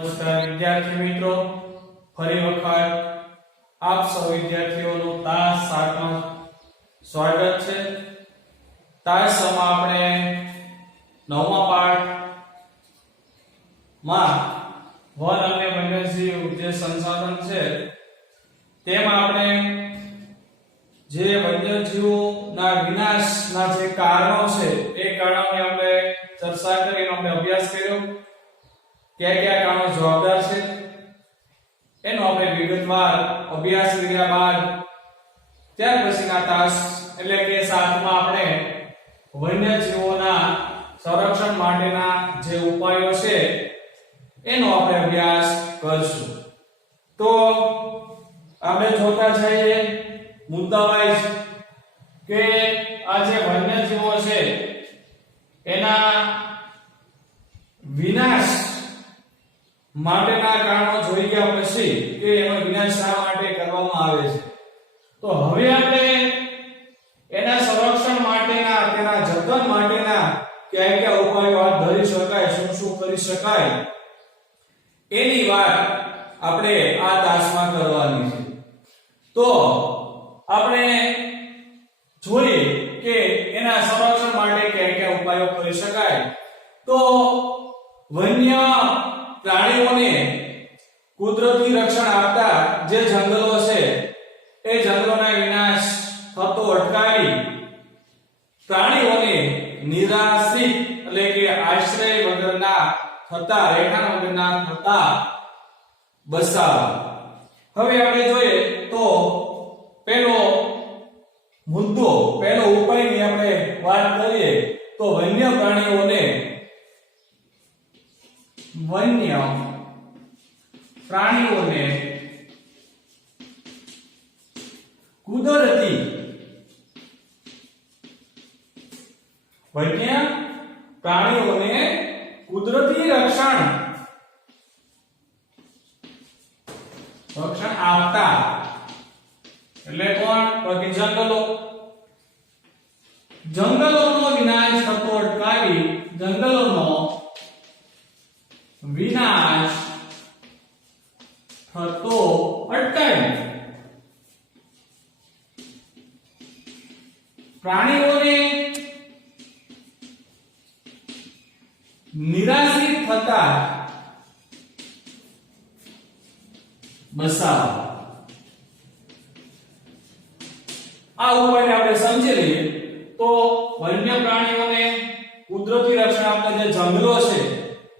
નમસ્કાર વિદ્યાર્થી મિત્રો, ફરી વખત આપ સૌ વિદ્યાર્થીઓનું તાસ 7 માં સ્વાગત છે। તાસમાં આપણે 9મા પાઠ માં વન અને વન્યજીવ જે સંસાધન છે તેમાં આપણે જે વન્યજીવોના વિનાશના જે કારણો છે એ કારણોની આપણે ચર્ચા કરીને આપણે અભ્યાસ કર્યો। क्या कारणों जवाबदार है एनो આપણે વિગતવાર અભ્યાસ કર્યા બાદ ત્યાર પછીના તાસ એટલે કે 7 માં આપણે વન્યજીવોના સંરક્ષણ માટેના જે ઉપાયો છે એનો આપણે અભ્યાસ કરશું। તો આપણે જોતા જઈએ મુદ્દાવાઇઝ કે આ જે વન્યજીવો છે એના વિનાશ માટેના કારણો જોઈ ગયા પછી કે એનો વિનાશ શા માટે કરવામાં આવે છે। તો હવે આપણે એના સંરક્ષણ માટેના તેના જતન માટેના કયા ઉપાયો હાથ ધરી શકાય, શું કરી શકાય એની વાત આપણે આ તાસમાં કરવાની છે। તો આપણે જોઈએ કે એના સંરક્ષણ માટે કયા ઉપાયો કરી શકાય। તો વન્ય પ્રાણીઓને કુદરતી રક્ષણ આપતા જે જંગલો છે એ જંગલોના વિનાશ થતો અટકાવી પ્રાણીઓને નિરાશ્રિત એટલે કે આશ્રય વગરના થતા રહેઠાણ વગરના થતા બચાવવા। હવે આપણે જોઈએ તો પહેલો ઉપાયની આપણે વાત કરીએ તો વન્ય પ્રાણીઓને કુદરતી રક્ષણ આપતા એટલે કોણ? તો કે જંગલોનો વિનાશ થતો અટકાવી જંગલોનો વિનાશ થતો અટકાવી પ્રાણીઓને નિરાશ્રિત થતા બચાવવા। આ ઉપાયને આપણે સમજી લઈએ તો વન્ય પ્રાણીઓને કુદરતી રક્ષણ આપતા જે જંગલો છે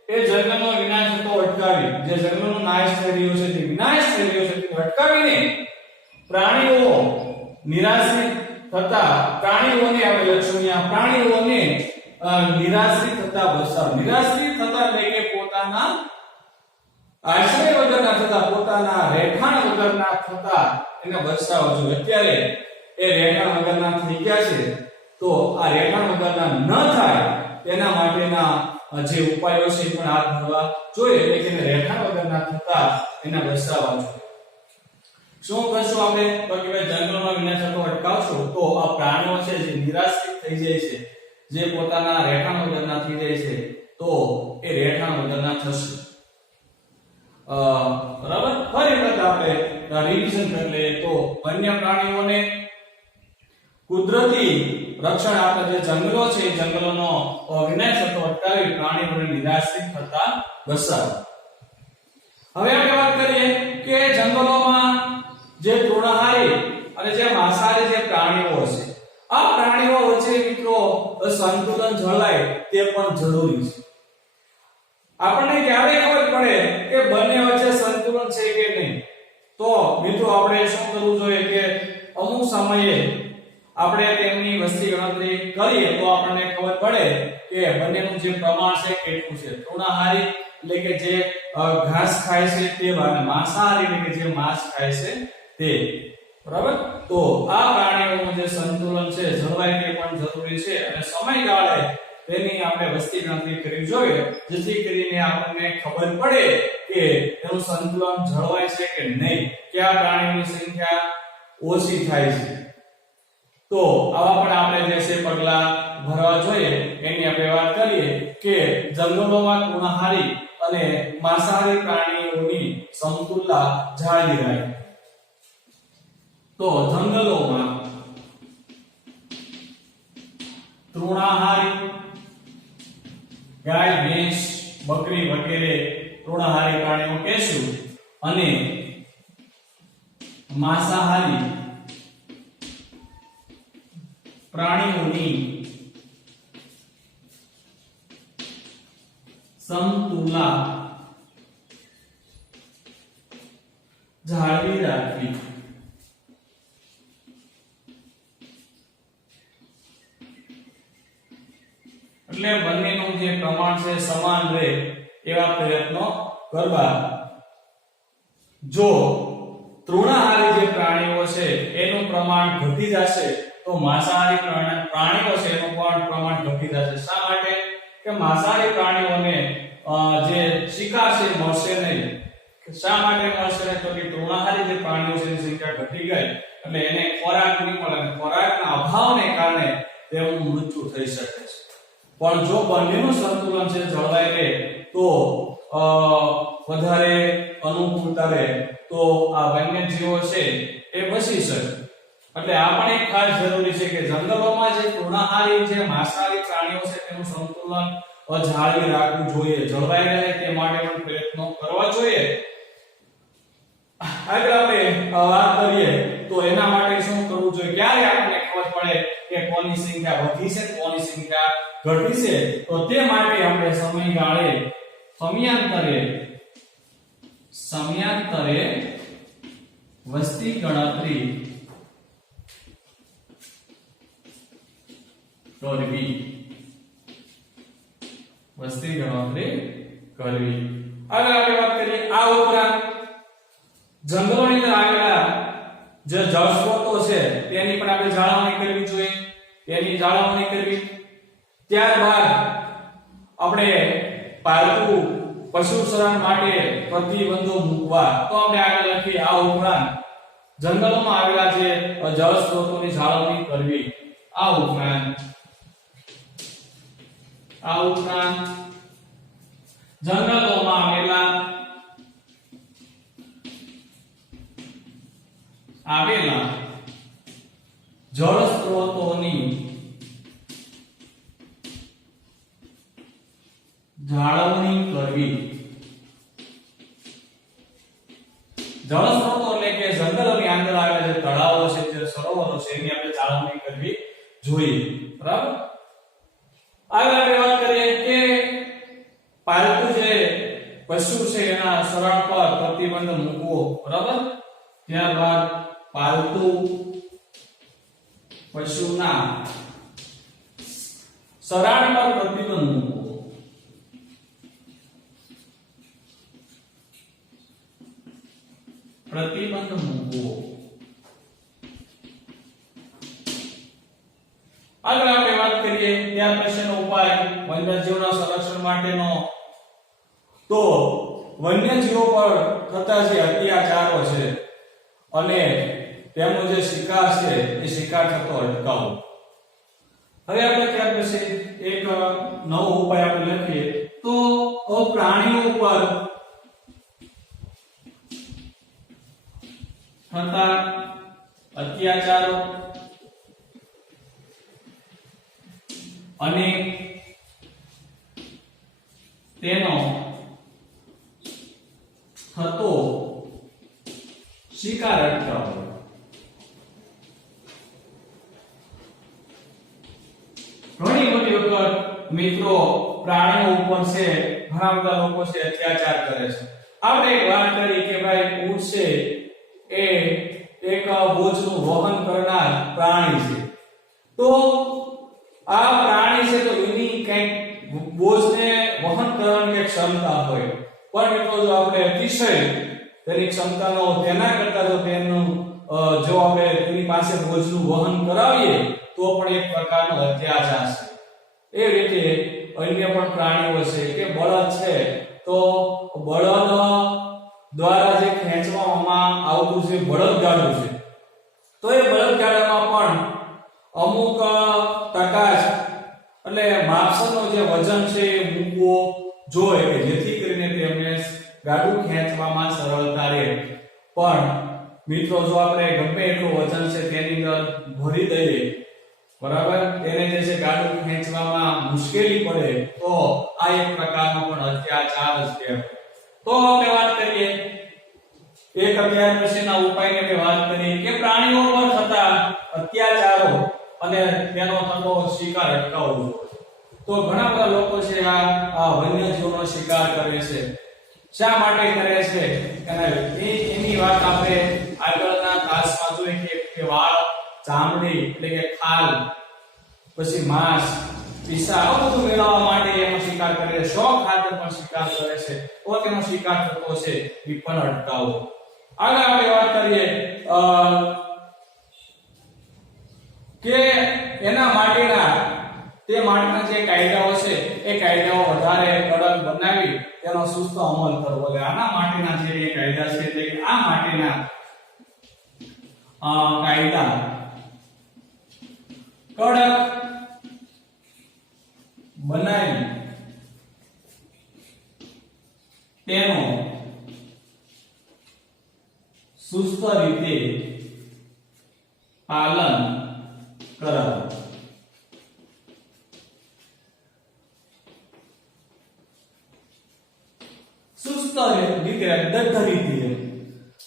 એ જંગલનો વિનાશ થતો અટકાવી જે જંગલોનો નાશ થઈ રહ્યો છે તે વિનાશ થઈ રહ્યો છે તે અટકાવીને પ્રાણીઓ નિરાશ્રિત થતા પ્રાણીઓને આપણે લક્ષણ્ય પ્રાણીઓને નિરાશ્રિત થતા બચાવ। નિરાશ્રિત થતા એટલે કે પોતાના આશ્રય વગરના થતા પોતાના રહેઠાણ વગરના થતા એને બચાવવા જોઈએ। અત્યારે એ રહેઠાણ વગરના થઈ ગયા છે તો આ રહેઠાણ વગરના ન થાય તેના માટેના જે ઉપાયો છે પણ હાથ ધરવા જોઈએ એટલે કે રહેઠાણ વગરના થતા એના બચાવવા જોઈએ। શું કરશું આપણે? તો કે ભાઈ જંગલોનો વિનાશ થતો અટકાવશું તો આ પ્રાણીઓ છે જે નિરાશ્રિત થઈ જાય છે જે પોતાના રહેઠાણ વગરના થઈ જાય છે તો એ રહેઠાણ વગરના થશે। બરાબર? ફરી વખત આપણે રિવિઝન કરી લઈએ તો વન્ય પ્રાણીઓને કુદરતી રક્ષણ આપતા જે જંગલો છે એ જંગલોનો વિનાશ થતો અટકાવી પ્રાણીઓને નિરાશ્રિત થતા બચાવવા। હવે આપણે વાત કરીએ કે જંગલોમાં જે તૃણાહારી અને જે માંસાહારી જે પ્રાણીઓ છે આ પ્રાણીઓ વચ્ચે મિત્રો સંતુલન જળવાય તે પણ જરૂરી છે। આપણને ક્યારે ખબર પડે કે બંને વચ્ચે સંતુલન છે કે નહીં? તો મિત્રો આપણે શું કરવું જોઈએ કે અમુક સમયે આપણે તેમની વસ્તી ગણતરી કરીએ તો આપણને ખબર પડે કે બંનેનું જે પ્રમાણ છે કેટલું છે। તૃણાહારી એટલે કે જે ઘાસ ખાય છે તે અને માંસાહારી એટલે કે જે માંસ ખાય છે તે। બરાબર? તો આ પ્રાણીઓનું જે સંતુલન છે જળવાય તે પણ જરૂરી છે અને સમયગાળે તેની આપણે વસ્તી ગણતરી કરવી જોઈએ જેથી કરીને આપણને ખબર પડે કે તેનું સંતુલન જળવાય છે કે નહીં, કયા પ્રાણીઓની સંખ્યા ઓછી થાય છે। તો આવા પણ આપણે જે છે પગલા ભરવા જોઈએ એની આપણે વાત કરીએ કે જંગલોમાં તૃણાહારી અને માંસાહારી પ્રાણીઓની સમતુલા જાળવી રાખે. તો જંગલોમાં તૃણાહારી ગાય, ભેંસ, બકરી વગેરે તૃણાહારી પ્રાણીઓ કહેશું અને માંસાહારી પ્રાણીઓની સમતુલા જાળવી રાખવી. એટલે બંનેનું જે પ્રમાણ છે સમાન રહે એવા પ્રયત્નો કરવા. જો તૃણાહારી જે પ્રાણીઓ છે એનું પ્રમાણ ઘટી જશે તો માંસાહારી પ્રાણીઓ છે એનું પણ પ્રમાણ ઘટી જશે. શા માટે? કે માંસાહારી પ્રાણીઓને જે શિકાર છે મળશે નહીં. શા માટે મળશે નહીં? તો કે તૃણાહારી જે પ્રાણીઓ છે એની સંખ્યા ઘટી ગઈ એટલે એને ખોરાક નહીં મળે. ખોરાકના અભાવને કારણે તેમનું મૃત્યુ થઈ શકે છે. પણ જો બંનેનું સંતુલન છે જળવાઈ રહે તો વધારે અનુકૂળતા રહે તો આ વન્ય જીવો છે એ બચી શકે. એટલે આ પણ એક ખાસ જરૂરી છે કે જંગલોમાં જે તૃણાહારી જે માંસાહારી પ્રાણીઓ છે તેનું સંતુલન જાળવી રાખવું જોઈએ, જળવાઈ રહે તે માટે પણ પ્રયત્નો કરવા જોઈએ. આગળ આપણે વાત કરીએ તો એના માટે શું કરવું જોઈએ, ક્યારે આપણને ખબર પડે કે કોની સંખ્યા વધી છે કોની સંખ્યા ઘટી છે, તો તે માટે આપણે સમયાંતરે વસ્તી ગણતરી કરવી. આગળ આપણે વાત કરીએ આ ઉપરાંત જંગલોની અંદર આવેલા જે જળ સ્ત્રોતો છે તેની પણ આપણે જાળવણી કરવી જોઈએ. ત્યારબાદ આપણે પાલતુ પશુ શરણ માટે પ્રતિબંધો મૂકવા. તો આપણે આગળ લખીએ આ ઉપરાંત જંગલોમાં આવેલા જે જળ સ્ત્રોતોની જાળવણી કરવી. આ ઉપરાંત જંગલોમાં આવેલા જળ સ્ત્રોતોની જાળવણી કરવી. જળ સ્ત્રોતો એટલે કે જંગલોની અંદર આવેલા જે તળાવો છે, જે સરોવરો છે એની આપણે જાળવણી કરવી જોઈએ. બરાબર. આગળ આપણે વાત કરીએ કે પાલતુ જે પશુ છે એના શરણ પર પ્રતિબંધ મૂકવો. બરાબર. ત્યારબાદ પાલતુ પશુના શરણ પર પ્રતિબંધ મૂકવો. આગળ આપણે વાત કરીએ ત્યાર પછીનો ઉપાય વન્યજીવોના સંરક્ષણ માટેનો. તો વન્યજીવો પર થતા જે અત્યાચારો છે અને તેમનો જે શિકાર છે એ શિકાર થતો અટકાવવો. હવે આપણે ત્યાર પછી એક નવો ઉપાય આપણે લખીએ તો પ્રાણીઓ પર થતા અત્યાચારો અને તેનો થતો શિકાર અટકાવવો. ઘણી બધી વખત મિત્રો પ્રાણીઓ ઉપર છે ઘણા બધા લોકો છે અત્યાચાર કરે છે. આપણે એક વાત કરી કે ભાઈ ઊંટ છે એ એક બોજનું વહન કરનાર પ્રાણી છે. તો આ પ્રાણી છે તો એની કંઈક બોજને વહન કરવાની કંઈક ક્ષમતા હોય, પણ મિત્રો જો આપણે અતિશય તેની ક્ષમતાનો તેના કરતા જો તેનું જો આપણે તેની પાસે બોજનું વહન કરાવીએ તો પણ એક પ્રકારનો અત્યાચાર છે. એ રીતે અન્ય પણ પ્રાણીઓ છે કે બળદ છે તો બળદ દ્વારા જે ખેંચવામાં આવતું છે બળદગાડું છે, તો એ બળદગાડામાં પણ અમુક ટકા એટલે માપસરનો જે વજન છે એ મૂકવો જોય કે જેથી કરીને તેમને ગાડું ખેંચવામાં સરળતા રહે. પણ મિત્રો જો આપણે ગમે એટલું વજન છે તેની અંદર ભરી દઈએ, બરાબર, તેને જે છે ગાડું ખેંચવામાં મુશ્કેલી પડે તો આ એક પ્રકારનો પણ અત્યાચાર જ કહેવાય. તો આપણે વાત કરીએ એક અત્યાર પછીના ઉપાયની આપણે વાત કરીએ કે પ્રાણીઓ પર થતા અત્યાચારો અને તેનો થતો શિકાર અટકાવવો. તો ઘણા બધા લોકો છે આ વન્યજીવનો શિકાર કરે છે. શા માટે કરે છે એની વાત આપણે આગળના ક્લાસમાં જોઈએ કે વાળ, ચામડી એટલે કે ખાલ, પછી માંસ, પીસા આ બધું મેળવવા માટે એનો શિકાર કરે છે. શોખ ખાતર પણ શિકાર કરે છે. તો તેનો શિકાર થતો છે એ પણ અટકાવો. આગળ આપણે વાત કરીએ કે એના માટેના જે કાયદાઓ છે એ કાયદાઓ વધારે કડક બનાવી તેનો સુસ્ત અમલ કરવો. એટલે આના માટેના જે કાયદા છે એટલે કે આ માટેના કાયદા કડક બનાવી તેનો સુસ્ત રીતે પાલન કરાવો. સુસ્ત રીતે દઢ રીતે.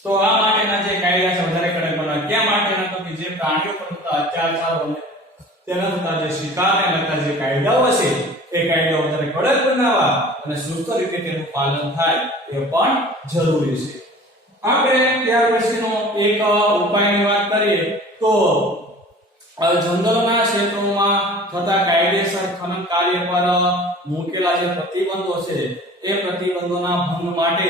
તો આ માટેના જે કાયદા છે વધારે કડક બનાવવા. ક્યાં માટેના? તો કે જે પ્રાણીઓ પર થતા અત્યાચારો તેના થતા જે શિકારને લગતા જે કાયદાઓ છે એ કાયદાઓ વધારે કડક બનાવવા અને સુસ્ત રીતે તેનું પાલન થાય એ પણ જરૂરી છે. આપણે ત્યાર પછીનો એક ઉપાયની વાત કરીએ તો જંગલોના ક્ષેત્રોમાં થતા કાયદેસર ખનન કાર્ય પર મૂકેલા જે પ્રતિબંધો છે એ પ્રતિબંધોના ભંગ માટે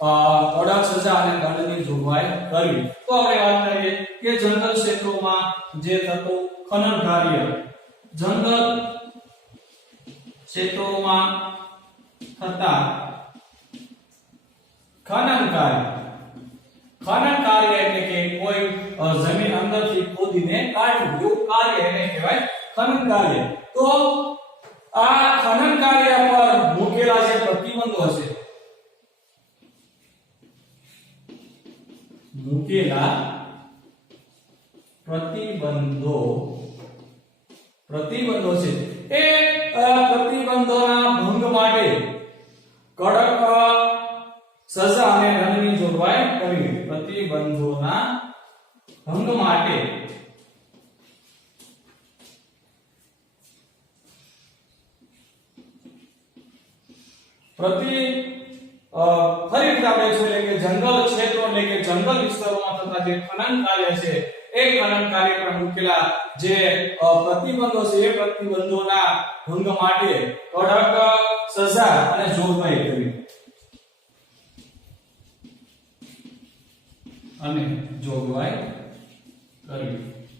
કડક સજા અને દંડની જોગવાઈ કરવી. તો આપણે વાત કરીએ કે જંગલ ક્ષેત્રોમાં જે થતું ખનન કાર્ય, જંગલ ક્ષેત્રોમાં થતા ખનન કાર્ય એટલે કે કોઈ જમીન અંદરથી ખોદીને કાઢવું એવું કાર્ય એને કહેવાય ખનન કાર્ય. તો આ ખનન કાર્ય પર મૂકેલા જે પ્રતિબંધો છે, મૂકેલા પ્રતિબંધો છે એ પ્રતિબંધોના ભંગ માટે કડક સજા અને દંડની જોગવાઈ કરવી. પ્રતિબંધોના ભંગ માટે ફરી આપણે જોઈએ કે જંગલ ક્ષેત્રો એટલે કે જંગલ વિસ્તારોમાં થતા જે ખનન કાર્ય છે એ ખનન કાર્ય પર મૂકેલા જે પ્રતિબંધો છે એ પ્રતિબંધોના ભંગ માટે કડક સજા અને જોગવાઈ કરવી.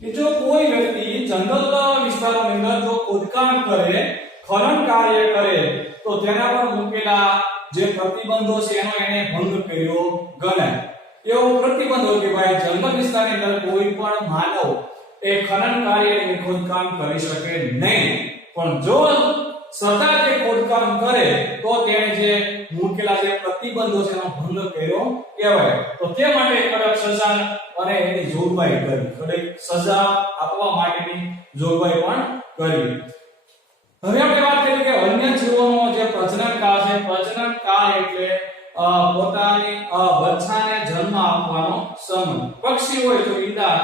કે જો કોઈ વ્યક્તિ જંગલ વિસ્તારોની અંદર જો ખોદકામ કરે, ખનન કાર્ય કરે તો તેના પર મૂકેલા જે પ્રતિબંધો છે એનો એને ભંગ કર્યો ગણાય. એવો પ્રતિબંધ હોય કે ભાઈ જંગલ વિસ્તારની અંદર કોઈ પણ માનવ એ ખનન કાર્ય કે ખોદકામ કરી શકે નહીં. પણ જો સદા તે ખોદકામ કરે તો તેને જે મૂકેલા જે પ્રતિબંધો છે એનો ભંગ કર્યો કહેવાય. તો તે માટે કડક સજા અને એની જોગવાઈ કરી, કડક સજા આપવા માટેની જોગવાઈ પણ કરી. હવે આપણે વાત કરીએ કે વન્ય જીવોનો જે પ્રજનન કાળ છે, પ્રજનન કાળ એટલે પોતાની બચ્ચાને જન્મ આપવાનો સમય. પક્ષી હોય તો ઈંડા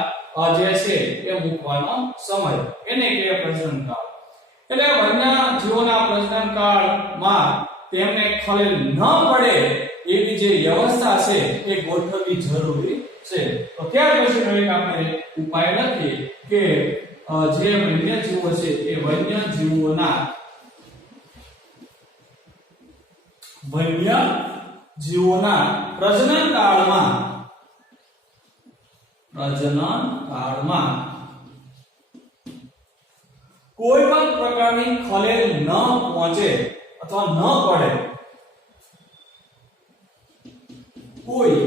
જે છે એ મૂકવાનો સમય, એને કહેવાય પ્રજનન કાળ. એટલે વન્ય જીવોના પ્રજનન કાળમાં તેમને ખલેલ ન પડે એવી જે વ્યવસ્થા છે એ ગોઠવવી જરૂરી છે. તો ત્યાર પછી એક આપણે ઉપાય લખીએ કે જે વન્ય જીવો છે એ વન્ય જીવોના પ્રજનન કાળમાં કોઈ પણ પ્રકારની ખલેલ ન પહોંચે અથવા ન પડે, કોઈ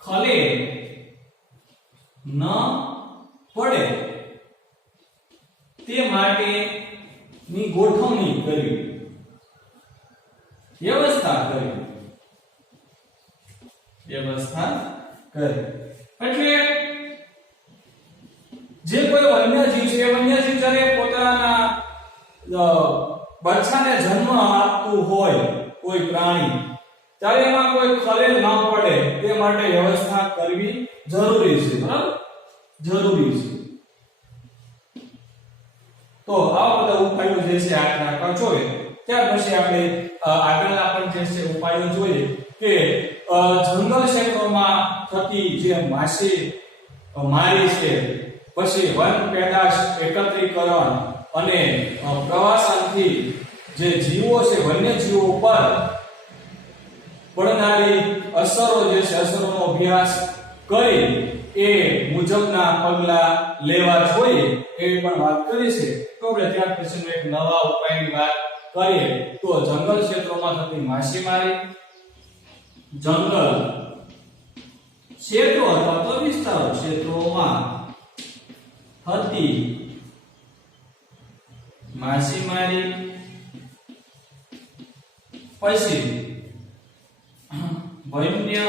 ખલેલ ન પડે તે માટેની ગોઠવણી કરવી. વ્યવસ્થા કરી એટલે જે કોઈ વન્યજીવ છે એ વન્યજીવ જ્યારે પોતાના બચ્ચાને જન્મ આપતું હોય કોઈ પ્રાણી ત્યારે એમાં કોઈ ખલેલ ન પડે તે માટે વ્યવસ્થા કરવી જરૂરી છે બરાબર જરૂરી છે તો આવા બધા ઉપાયો જે છે આ રાખવા જોઈએ ત્યાર પછી આપણે આગળના પણ જે છે ઉપાયો જોઈએ કે જંગલ ક્ષેત્રોમાં થતી જે મારી છે પછી વન પેદાશ એકત્રીકરણ અને પ્રવાસનથી જે જીવો છે વન્ય જીવો પર પડનારી અસરો જે છે અસરોનો અભ્યાસ કરી એ મુજબના પગલા લેવા જોઈએ એવી પણ વાત કરી છે તો આપણે ત્યાર પછીનો એક નવા ઉપાયની વાત કરીએ તો જંગલ ક્ષેત્રોમાં થતી માછીમારી જંગલ ક્ષેત્રો અથવા તો વિસ્તારો ક્ષેત્રોમાં થતી માછીમારી પછી વન્ય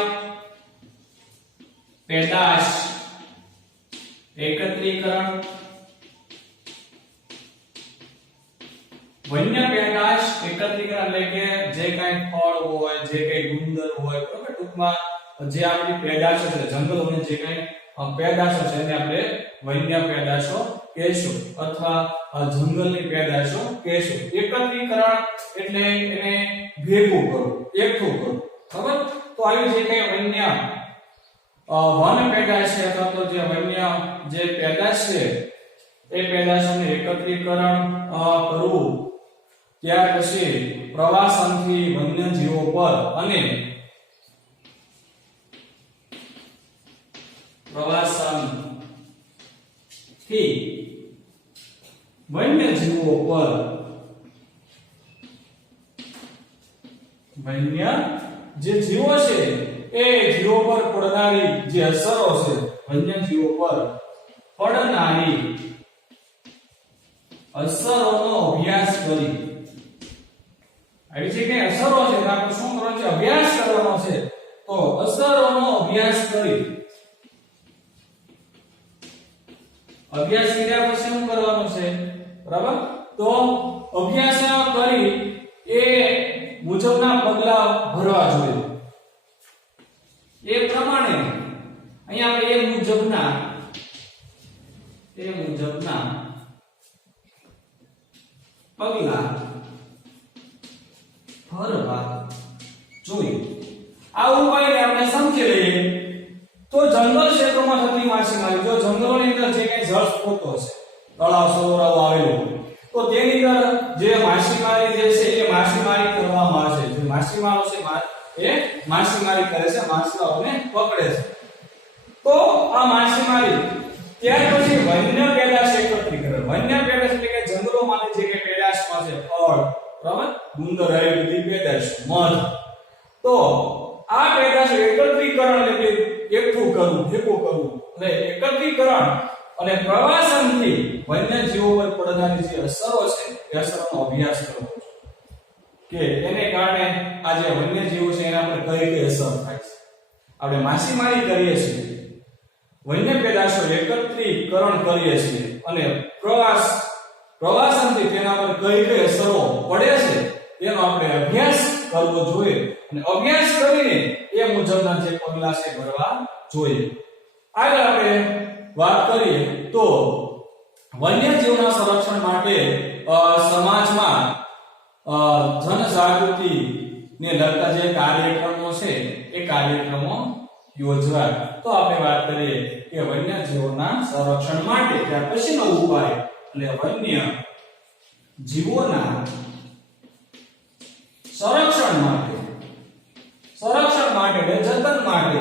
પેદાશ એકત્રીકરણ વન્ય પેદાશ એકત્રીકરણ એટલે કે જે કઈ ફળ હોય જે કઈ ગુંદર હોય બરાબર ટૂંકમાં જે આપણી પેદાશો છે જંગલોની જે કઈ પેદાશો છે એને આપણે વન્ય પેદાશો કહેશું અથવા જંગલની પેદાશો કહેશું એકત્રીકરણ એટલે એને ભેગું કરવું એકઠું કરવું બરાબર તો આવી જે કઈ વન્ય વન પેદાશ છે અથવા તો જે વન્ય જે પેદાશ છે એ પેદાશોનું એકત્રીકરણ કરવું ત્યાર પછી પ્રવાસનથી વન્ય જીવો પર અને પ્રવાસનથી વન્ય જીવો પર વન્ય જે જીવો છે એ જીવો પર પડનારી જે અસરો છે વન્ય જીવો પર પડનારી અસરોનો અભ્યાસ કરી આવી છે કે અસરો છે આપણે શું કરવાનું છે અભ્યાસ કરવાનો છે તો અસરોનો અભ્યાસ કરી અભ્યાસ કર્યા પછી શું કરવાનું છે બરાબર તો અભ્યાસ કરી એ મુજબના પગલા ભરવા જોઈએ એ પ્રમાણે અહીંયા આપણે એ મુજબના પગલા ભરવા જોઈએ આ ઉપાયને આપણે સમજી લઈએ તો જંગલ ક્ષેત્રોમાં થતી માછીમારી જો જંગલોની અંદર જે કઈ જળ સ્ત્રોતો છે તળાવ સરોવરો આવેલું તો તેની અંદર જે માછીમારી જે છે એ માછીમારી કરવામાં આવે છે જે માછીમારો છે એ માછીમારી કરે છે માછલાઓને પકડે છે તો આ માછીમારી ત્યાર પછી વન્ય પેદાશ એકત્રીકરણ વન્ય પેદાશ એટલે કે જંગલોમાંથી જે કે પેદાશમાં છે ફળ બરાબર ગુંદર આવી બધી પેદાશ મધ તો આ પેદાશ એકત્રીકરણ એટલે એકઠું કરવું ભેગું કરવું એટલે એકત્રીકરણ અને પ્રવાસનથી વન્ય જીવો પર પડનારી જે અસરો છે એ અસરોનો અભ્યાસ કરવો કે એને કારણે આ જે વન્ય જીવો છે એના પર કઈ કઈ અસર થાય છે આપણે માછીમારી કરીએ છીએ વન્ય પેદાશો એકત્રીકરણ કરીએ છીએ અને પ્રવાસનથી તેના પર કઈ કઈ અસરો પડે છે તેનો આપણે અભ્યાસ કરવો જોઈએ અને અભ્યાસ કરીને એ મુજબના જે પગલાં છે ભરવા જોઈએ આગળ આપણે વાત કરીએ તો વન્યજીવના સંરક્ષણ માટે સમાજમાં જનજાગૃતિ ને લગતા જે કાર્યક્રમો છે એ કાર્યક્રમો યોજવા તો આપણે વાત કરીએ કે વન્યજીવોના સંરક્ષણ માટે ત્યાર પછીનો ઉપાય એટલે વન્ય જીવોના સંરક્ષણ માટે જતન માટે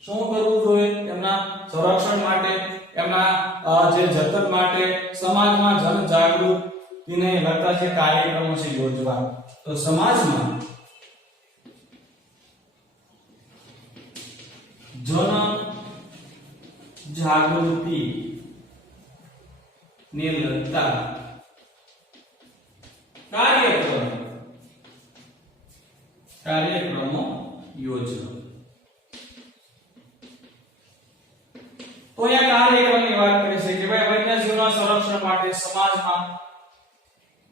શું કરવું જોઈએ એમના સંરક્ષણ માટે એમના જે જતન માટે સમાજમાં જનજાગૃતિને લગતા જે કાર્યક્રમો છે યોજવા તો સમાજમાં જનજાગૃતિ ને લગતા કાર્યક્રમ કાર્યક્રમો યોજવા. તો અહીંયા કાર્યક્રમની વાત કરે છે કે ભાઈ વન્યજીવના સંરક્ષણ માટે સમાજમાં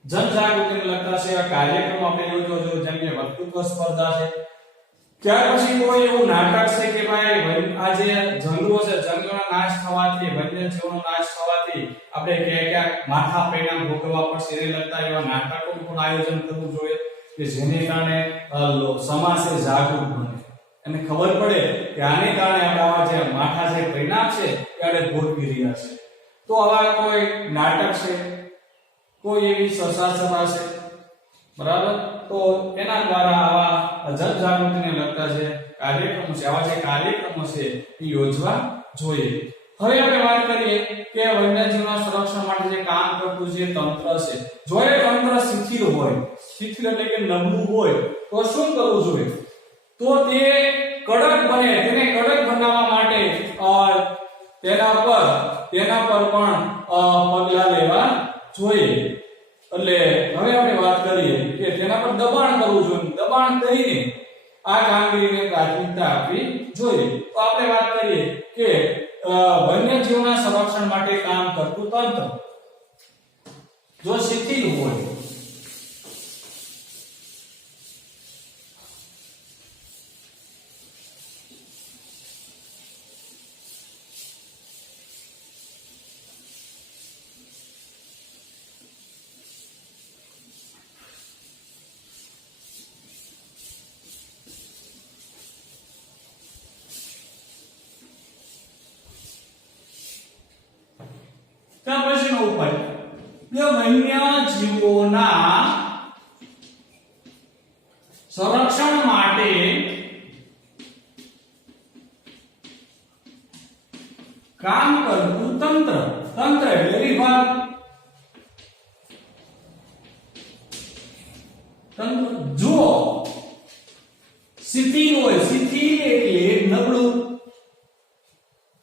જનજાગૃતિને લગતા છે એવા કાર્યક્રમો આપણે યોજવા જોઈએ, જેમ કે વક્તૃત્વ સ્પર્ધા છે. ત્યાર પછી કોઈ એવું નાટક છે કે ભાઈ આ જે જંગલો છે, જંગલોના નાશ થવાથી, વન્યજીવોનો નાશ થવાથી આપણે ક્યાંક માઠા પરિણામ ભોગવવા પડશે, એને લગતા એવા નાટકોનું પણ આયોજન કરવું જોઈએ કે જેને કારણે સમાજ જાગૃત બને અને ખબર પડે કે આને કારણે આપણા જે માઠા જે પરિણામ છે એ આપણે ભોગવી રહ્યા છે. તો આવા કોઈ નાટક છે, કોઈ એવી સભા છે, બરાબર, તો એના દ્વારા આવા જનજાગૃતિને લગતા જે કાર્યક્રમો છે, આવા જે કાર્યક્રમો છે એ યોજવા જોઈએ. હવે આપણે વાત કરીએ કે વન્યજીવના સંરક્ષણ માટે જે કામ કરતું જે તંત્ર છે, જો એ તંત્ર શિથિલ હોય, શિથિલ એટલે કે નબળું હોય, તો શું કરવું જોઈએ? તો તે કડક બને, તેને કડક બનાવવા માટે તેના પર પણ પગલા લેવા જોઈએ. એટલે હવે આપણે વાત કરીએ કે તેના પર દબાણ કરવું જોઈએ. દબાણ કરીને આ કામગીરીને પ્રાથમિકતા આપવી જોઈએ. તો આપણે વાત કરીએ કે વન્યજીવના સંરક્ષણ માટે કામ કરતું તંત્ર જો શિથિલ હોય, ત્યાં પ્રશ્ન ઉપાય કે વન્યજીવોના સંરક્ષણ માટે કામ કરતું તંત્ર, તંત્ર એટલે વિભાગ, તંત્ર જો શિથિલ હોય, શિથિલ એટલે નબળું,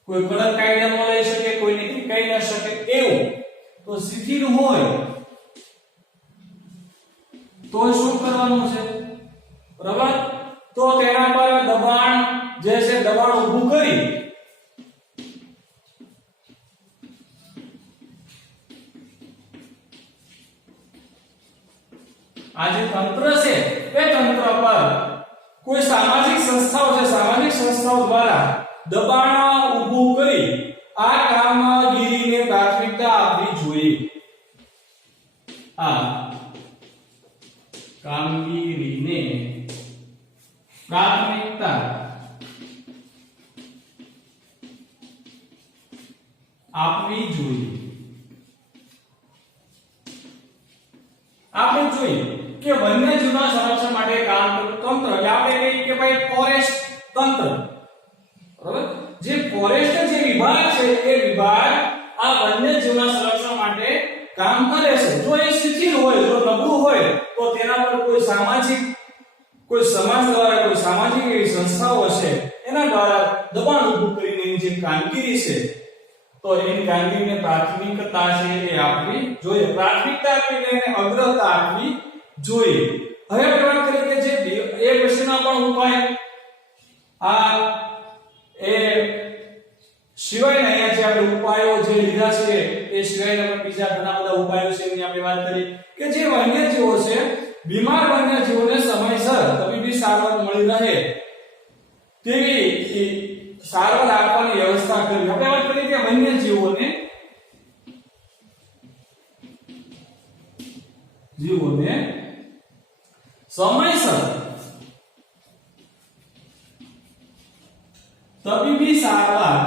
કોઈ કડક કાયદામાં લઈ શકે, કોઈને કહી ન શકે એવું, તો શિથિલ હોય તો શું કરવાનું છે? બરાબર, તો તેના પર દબાણ જે છે, દબાણ ઊભું કરી આ જે તંત્ર છે એ તંત્ર પર કોઈ સામાજિક સંસ્થાઓ છે, સામાજિક સંસ્થાઓ દ્વારા દબાણ ઊભું કરી આ કામગીરીને પ્રાથમિકતા આપવી જોઈએ. આ કામગીરીને પ્રાથમિકતા આપવી જોઈએ. આપણે જોઈએ કે વન્યજીવના સંરક્ષણ માટે કામ કરતું તંત્ર એટલે આપણે કહીએ કે ભાઈ ફોરેસ્ટ તંત્ર, બરાબર, જે ફોરેસ્ટ જે વિભાગ છે એ વિભાગ આ વન્યજીવના સંરક્ષણ માટે કામ કરે છે. જો એ શિથિલ હોય, જો નબળું હોય, તો તેના પર કોઈ સામાજિક, કોઈ સમાજ દ્વારા, કોઈ સામાજિક એવી સંસ્થાઓ છે એના દ્વારા દબાણ ઊભું કરીને એની જે કામગીરી છે તો એની કામગીરીને પ્રાથમિકતા છે એ આપવી જોઈએ. પ્રાથમિકતા આપીને એને અગ્રતા આપવી જોઈએ. હવે આપણે વાત કરીએ કે જે એક વિષયના પણ ઉપાય આ એ સિવાય અહીંયા જે આપણે ઉપાયો જે લીધા છે એ સિવાયના પણ બીજા ઘણા બધા ઉપાયો છે એની આપણે વાત કરી કે જે વન્યજીવો છે, બીમાર વન્યજીવોને સમયસર તબીબી સારવાર મળી રહે તેવી સારવાર આપવાની વ્યવસ્થા કરવી. આપણે વાત કરીએ કે વન્યજીવોને સમયસર તબીબી સારવાર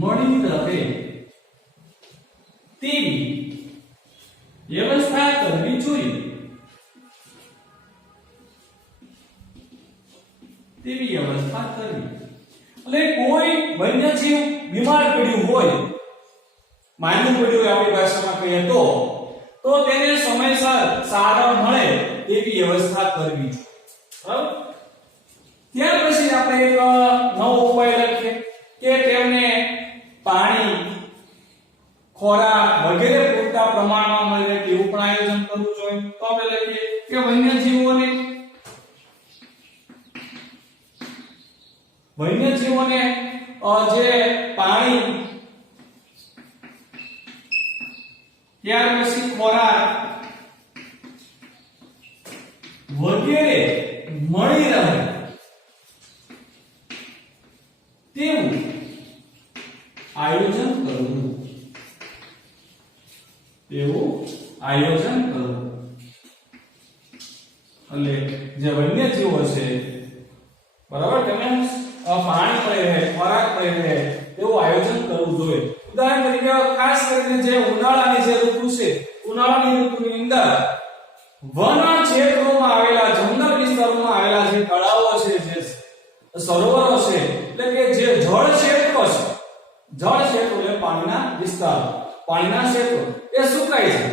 મળી રહે તેવી વ્યવસ્થા કરવી જોઈએ. તેવી વ્યવસ્થા કરવી એટલે કોઈ વન્યજીવ બીમાર પડ્યું હોય, માંદું પડ્યું હોય આપણી ભાષામાં કહીએ તો તેને સમયસર સારવાર મળે તેવી વ્યવસ્થા કરવી જોઈએ. બરાબર, ત્યાર પછી આપણે એક નવો ઉપાય લખીએ કે તેમને પાણી, ખોરાક વગેરે પૂરતા પ્રમાણમાં કે વન્યજીવોને જે પાણી, ત્યાર પછી ખોરાક વગેરે મળી રહે તેવું આયોજન કરવું, એટલે જે વન્યજીવો છે બરાબર તમે પાણી મળી રહે, ખોરાક મળી રહે તેવું આયોજન કરવું જોઈએ. ઉદાહરણ તરીકે ખાસ કરીને જે ઉનાળાની જે ઋતુ છે, ઉનાળાની ઋતુની અંદર વન ક્ષેત્રોમાં આવેલા, જંગલ વિસ્તારોમાં આવેલા જે તળાવો છે, જે સરોવરો છે, એટલે કે જે જળ ક્ષેત્રો છે, જળ ક્ષેત્રો એટલે પાણીના વિસ્તારો, પાણીના ક્ષેત્રો એ સુકાય છે.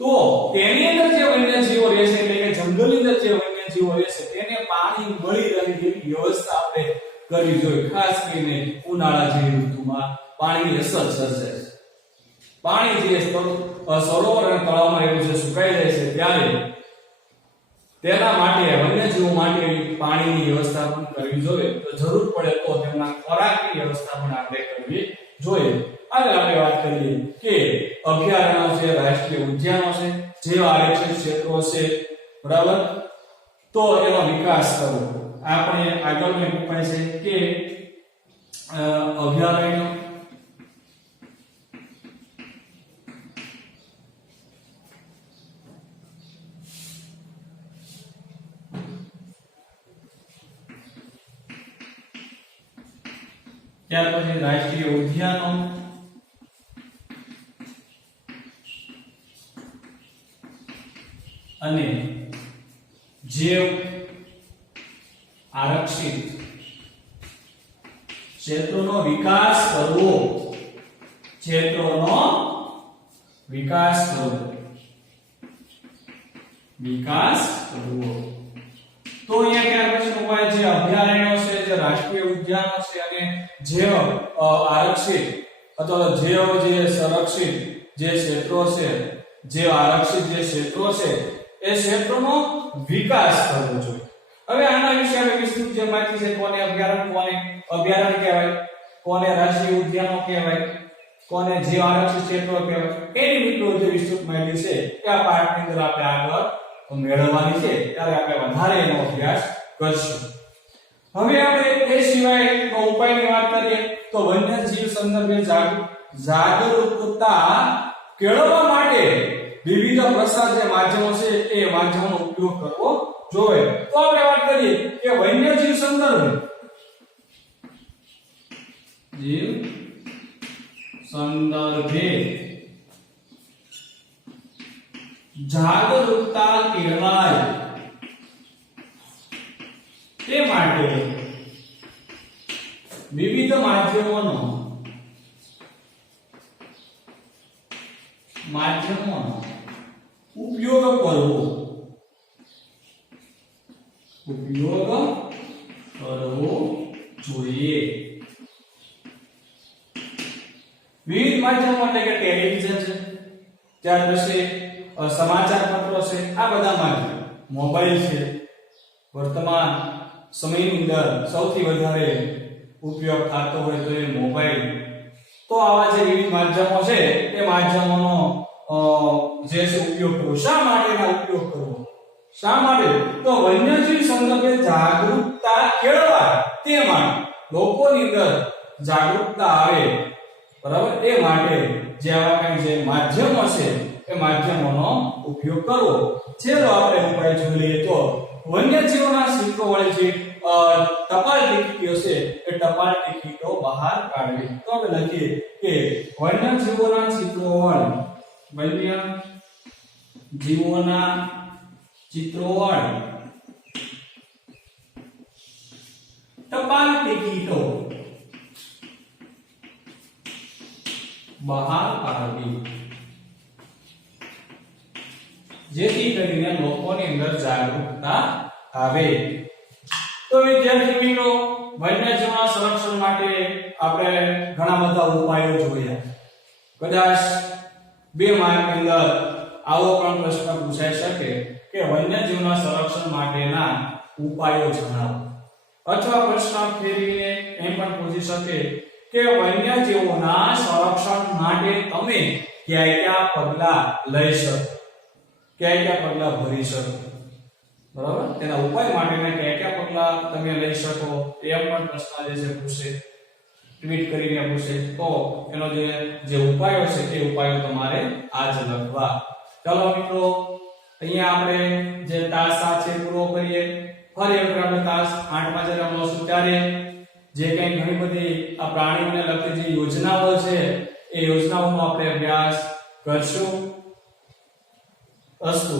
તો તેની અંદર જે વન્યજીવો રહે છે, એટલે કે જંગલની અંદર જે વન્યજીવો રહે છે તેને પાણી મળી રહે તેવી વ્યવસ્થા આપણે કરવી જોઈએ. ખાસ કરીને ઉનાળા જેવી ઋતુમાં પાણીની અસર સર્જાય છે, પાણી જે સરોવર અને તળાવમાં રહેલું છે સુકાઈ જાય છે, ત્યારે તેના માટે વન્યજીવો માટે પાણીની વ્યવસ્થા પણ કરવી જોઈએ. તો જરૂર પડે તો તેમના ખોરાકની વ્યવસ્થા પણ આપણે કરવી જોઈએ. આગળ આપણે વાત કરીએ કે અભયારણ્યો છે, રાષ્ટ્રીય ઉદ્યાનો છે, જેવ આરક્ષિત ક્ષેત્રો છે, બરાબર, તો એનો વિકાસ કરવો. આપણે આગળનો એક ઉપાય છે કે અભયારણ્ય ત્યાર પછી રાષ્ટ્રીય ઉદ્યાનો અને જેવ આરક્ષિત ક્ષેત્રોનો વિકાસ કરવો, ક્ષેત્રોનો વિકાસ કરવો. તો અહીંયા ત્યાર પછી ઉપાય જે અભયારણ્યો છે, જે રાષ્ટ્રીય ઉદ્યાનો છે અને જેવ આરક્ષિત અથવા જેવ જે સંરક્ષિત જે ક્ષેત્રો છે, જેવ આરક્ષિત જે ક્ષેત્રો છે એ ક્ષેત્રોનો વિકાસ કરવો જોઈએ. હવે આના વિશે આપણે વિસ્તૃત જે માહિતી છે, કોને અભયારણ્ય કહેવાય, કોને રાષ્ટ્રીય ઉદ્યાનો કહેવાય, કોને જેવ આરક્ષિત ક્ષેત્રો કહેવાય, એની મિત્રો જે વિસ્તૃત માહિતી છે એ આ પાઠની અંદર આપણે આગળ મેળવવાની છે, ત્યારે આપણે વધારે એનો અભ્યાસ કરશું. હવે આપણે એ સિવાયનો ઉપાયની વાત કરીએ તો વન્યજીવ સંદર્ભે જાગૃતતા કેળવવા માટે વિવિધ પ્રસાર જે માધ્યમો છે એ માધ્યમોનો ઉપયોગ કરવો જોઈએ. તો આપણે વાત કરીએ કે વન્યજીવ સંદર્ભે જાગૃતતા કેળવાય તે માટે વિવિધ માધ્યમોનો ઉપયોગ કરવો જોઈએ. વિવિધ માધ્યમો એટલે કે ટેલિવિઝન છે, ત્યાર પછી સમાચાર પત્રો છે, આ બધા માધ્યમ, મોબાઈલ છે, વર્તમાન સમયની અંદર સૌથી વધારે ઉપયોગ થતો હોય તો એ મોબાઈલ. તો આવા જે વિવિધ માધ્યમો છે એ માધ્યમોનો જે છે ઉપયોગ કરવો. શા માટે એનો ઉપયોગ કરવો? શા માટે? તો વન્યજીવ સંદર્ભે જાગૃતતા કેળવાય તે માટે, લોકોની અંદર જાગૃતતા આવે, બરાબર, એ માટે જે આવા કંઈ જે માધ્યમો છે એ માધ્યમોનો ઉપયોગ કરવો. છેલ્લો આપણે ઉપાય જોઈ લઈએ તો વન્યજીવોના ચિત્રો વાળી જે ટપાલ ટિકિટો છે એ ટપાલ ટિકિટો બહાર કાઢવી. તો આપણે લખીએ કે વન્યજીવોના ચિત્રો વાળી ટપાલ ટિકિટો બહાર પાડવી, જેથી કરીને લોકોની અંદર જાગૃતતા આવે. તો વિદ્યાર્થી મિત્રો, વન્યજીવોના સંરક્ષણ માટે આપણે ઘણા બધા ઉપાયો જોયા. કદાચ 2 માર્કની અંદર આવો પણ પ્રશ્ન પૂછાઈ શકે કે વન્યજીવના સંરક્ષણ માટેના ઉપાયો જણાવો. અથવા પ્રશ્ન ફેરવીને એમ પણ પૂછી શકે કે વન્યજીવોના સંરક્ષણ માટે તમે કયા પગલાં લઈ શકો, કયા પગલાં ભરી શકો, બરાબર? તેના ઉપાય માટેના કયા પગલાં તમે લઈ શકો એમ પણ પ્રશ્ન જે છે પૂછે, ટ્વીટ કરીને પૂછે, તો એનો જે ઉપાયો છે તે ઉપાયો તમારે આજ લખવા. ચાલો મિત્રો, અહીંયા આપણે જે તાસ છે પૂરો કરીએ. ફરી એકવાર આપણે તાસ 8માં જ્યારે મળશું ત્યારે જે કંઈ ઘણી બધી આ પ્રાણીઓને લગતી જે યોજનાઓ છે એ યોજનાઓનો આપણે અભ્યાસ કરશું. અસ્તુ.